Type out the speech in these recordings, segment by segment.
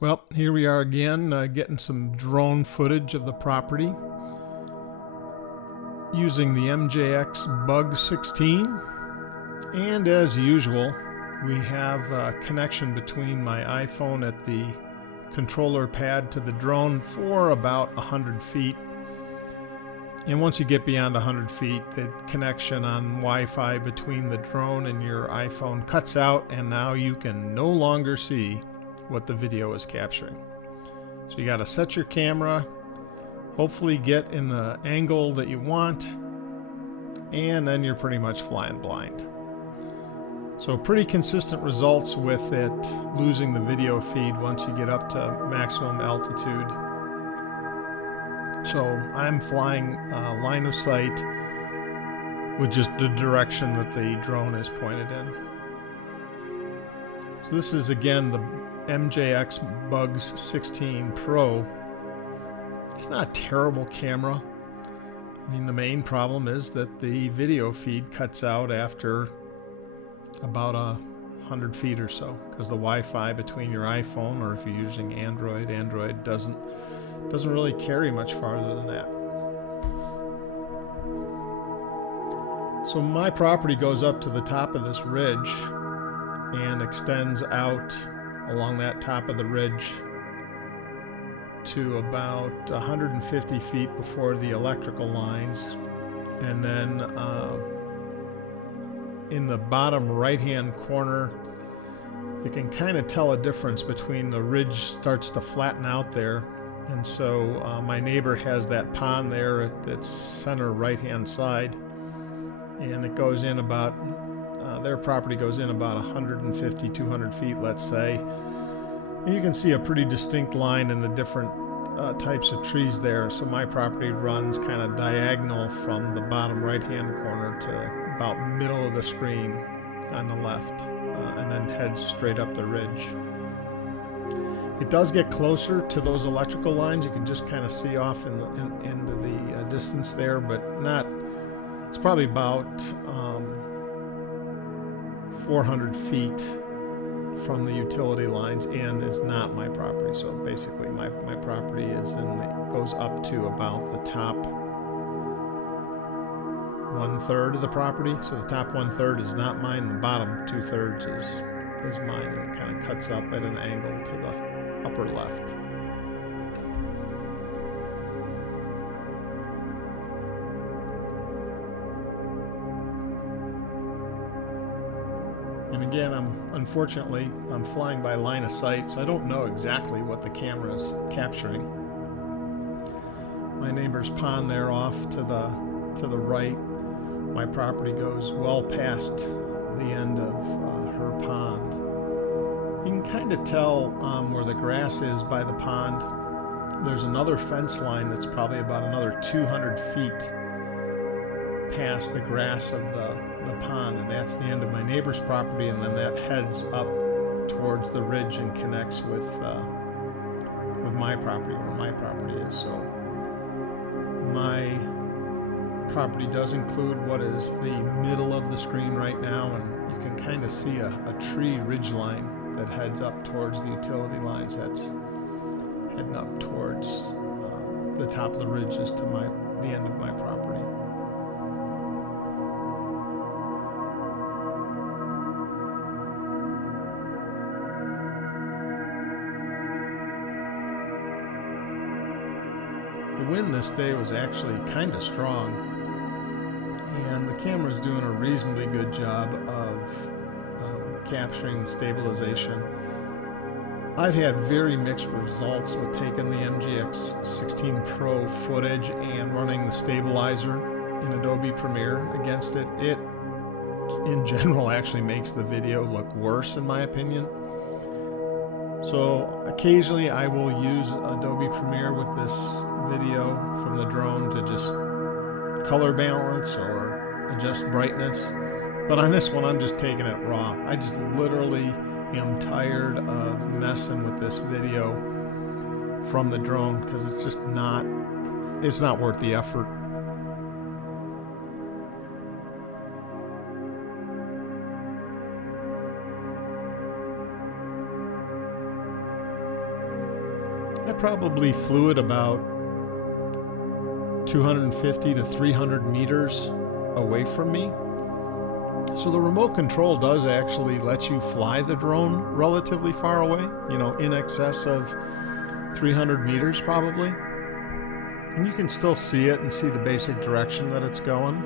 Well, here we are again, getting some drone footage of the property using the MJX Bug 16. And as usual, we have a connection between my iPhone at the controller pad to the drone for about 100 feet. And once you get beyond 100 feet, the connection on Wi-Fi between the drone and your iPhone cuts out, and now you can no longer see what the video is capturing. So you got to set your camera, hopefully get in the angle that you want, and then you're pretty much flying blind. So pretty consistent results with it losing the video feed once you get up to maximum altitude. So I'm flying line of sight with just the direction that the drone is pointed in. So this is again the MJX Bugs 16 Pro. It's not a terrible camera. I mean, the main problem is that the video feed cuts out after about 100 feet or so, because the Wi-Fi between your iPhone, or if you're using Android doesn't really carry much farther than that. So my property goes up to the top of this ridge and extends out along that top of the ridge to about 150 feet before the electrical lines, and then in the bottom right hand corner you can kind of tell a difference between the ridge starts to flatten out there, and so my neighbor has that pond there at its center right hand side, and it goes in about their property goes in about 150, 200 feet, let's say. And you can see a pretty distinct line in the different types of trees there. So my property runs kind of diagonal from the bottom right hand corner to about middle of the screen on the left, and then heads straight up the ridge. It does get closer to those electrical lines. You can just kind of see off into the distance there, but not. It's probably about 400 feet from the utility lines, and is not my property. So basically my property is goes up to about the top 1/3 of the property. So the top 1/3 is not mine, the bottom 2/3 is mine, and it kind of cuts up at an angle to the upper left. And again, unfortunately I'm flying by line of sight, so I don't know exactly what the camera is capturing. My neighbor's pond there off to the right. My property goes well past the end of her pond. You can kind of tell where the grass is by the pond. There's another fence line that's probably about another 200 feet past the grass of the pond, and that's the end of my neighbor's property, and then that heads up towards the ridge and connects with my property, where my property is. So my property does include what is the middle of the screen right now, and you can kind of see a tree ridge line that heads up towards the utility lines. That's heading up towards the top of the ridges to the end of my property. The wind this day was actually kind of strong, and the camera's doing a reasonably good job of capturing stabilization. I've had very mixed results with taking the MJX 16 Pro footage and running the stabilizer in Adobe Premiere against it. It, in general, actually makes the video look worse, in my opinion. So occasionally I will use Adobe Premiere with this video from the drone to just color balance or adjust brightness. But on this one, I'm just taking it raw. I just literally am tired of messing with this video from the drone, because it's just not worth the effort. I probably flew it about 250 to 300 meters away from me. So the remote control does actually let you fly the drone relatively far away, you know, in excess of 300 meters probably. And you can still see it and see the basic direction that it's going.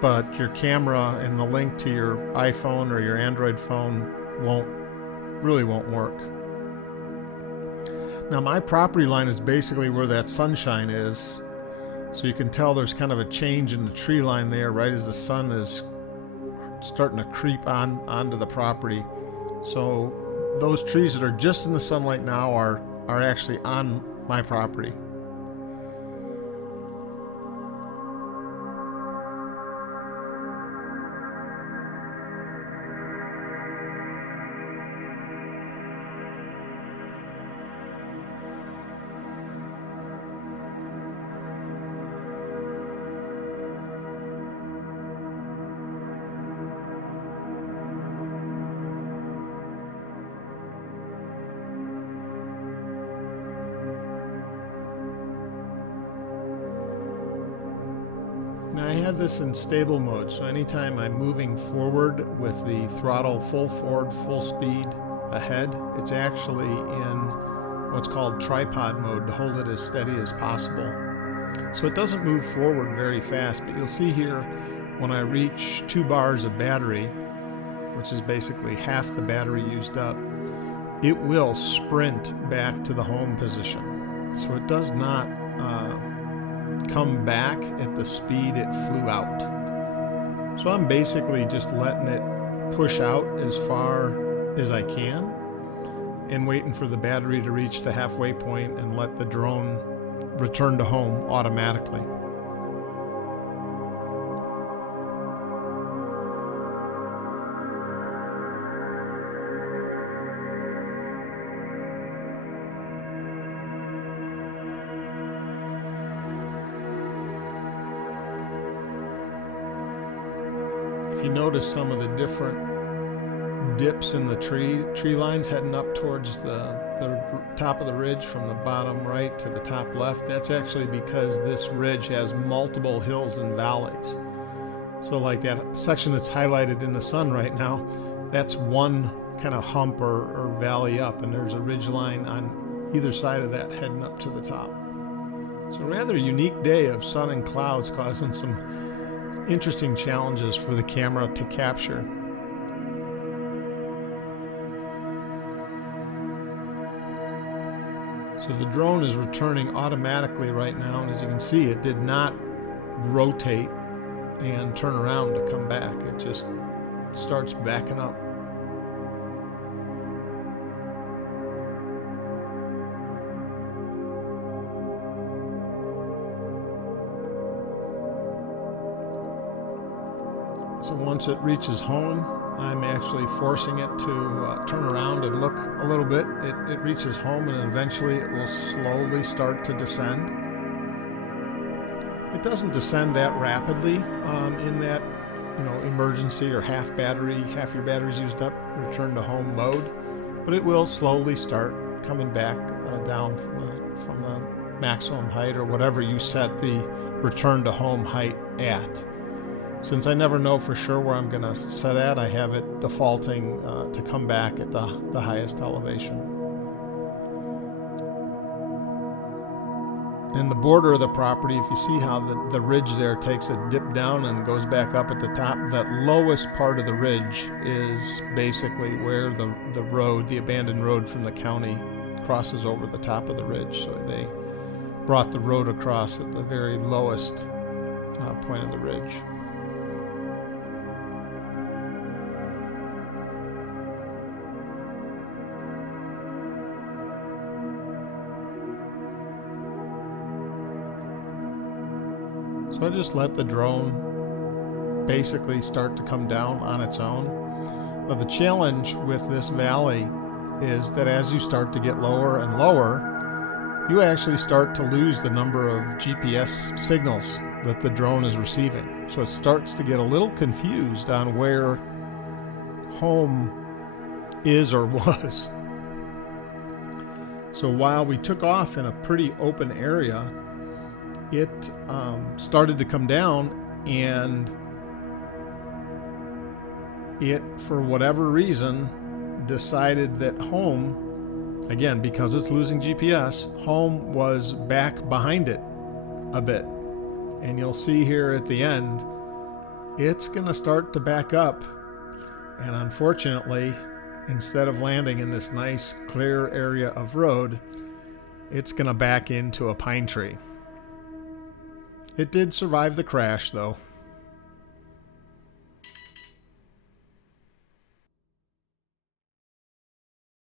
But your camera and the link to your iPhone or your Android phone really won't work. Now my property line is basically where that sunshine is. So you can tell there's kind of a change in the tree line there right as the sun is starting to creep onto the property. So those trees that are just in the sunlight now are actually on my property. Now I had this in stable mode, so anytime I'm moving forward with the throttle full forward, full speed ahead, it's actually in what's called tripod mode to hold it as steady as possible. So it doesn't move forward very fast, but you'll see here when I reach 2 bars of battery, which is basically half the battery used up, it will sprint back to the home position. So it does not come back at the speed it flew out. So I'm basically just letting it push out as far as I can and waiting for the battery to reach the halfway point and let the drone return to home automatically. If you notice some of the different dips in the tree lines heading up towards the top of the ridge from the bottom right to the top left, that's actually because this ridge has multiple hills and valleys. So like that section that's highlighted in the sun right now, that's one kind of hump or valley up, and there's a ridge line on either side of that heading up to the top. So a rather unique day of sun and clouds causing some interesting challenges for the camera to capture. So the drone is returning automatically right now, and as you can see, it did not rotate and turn around to come back. It just starts backing up. So once it reaches home, I'm actually forcing it to turn around and look a little bit. It reaches home and eventually it will slowly start to descend. It doesn't descend that rapidly in that, you know, emergency or half your battery's used up, return to home mode, but it will slowly start coming back down from the maximum height or whatever you set the return to home height at. Since I never know for sure where I'm going to set at, I have it defaulting to come back at the highest elevation. And the border of the property, if you see how the ridge there takes a dip down and goes back up at the top, that lowest part of the ridge is basically where the abandoned road from the county crosses over the top of the ridge. So they brought the road across at the very lowest point of the ridge. So I just let the drone basically start to come down on its own. Now the challenge with this valley is that as you start to get lower and lower, you actually start to lose the number of GPS signals that the drone is receiving. So it starts to get a little confused on where home is or was. So while we took off in a pretty open area, it started to come down, and it, for whatever reason, decided that home, again, because it's losing GPS, home was back behind it a bit. And you'll see here at the end, it's going to start to back up. And unfortunately, instead of landing in this nice clear area of road, it's going to back into a pine tree. It did survive the crash, though.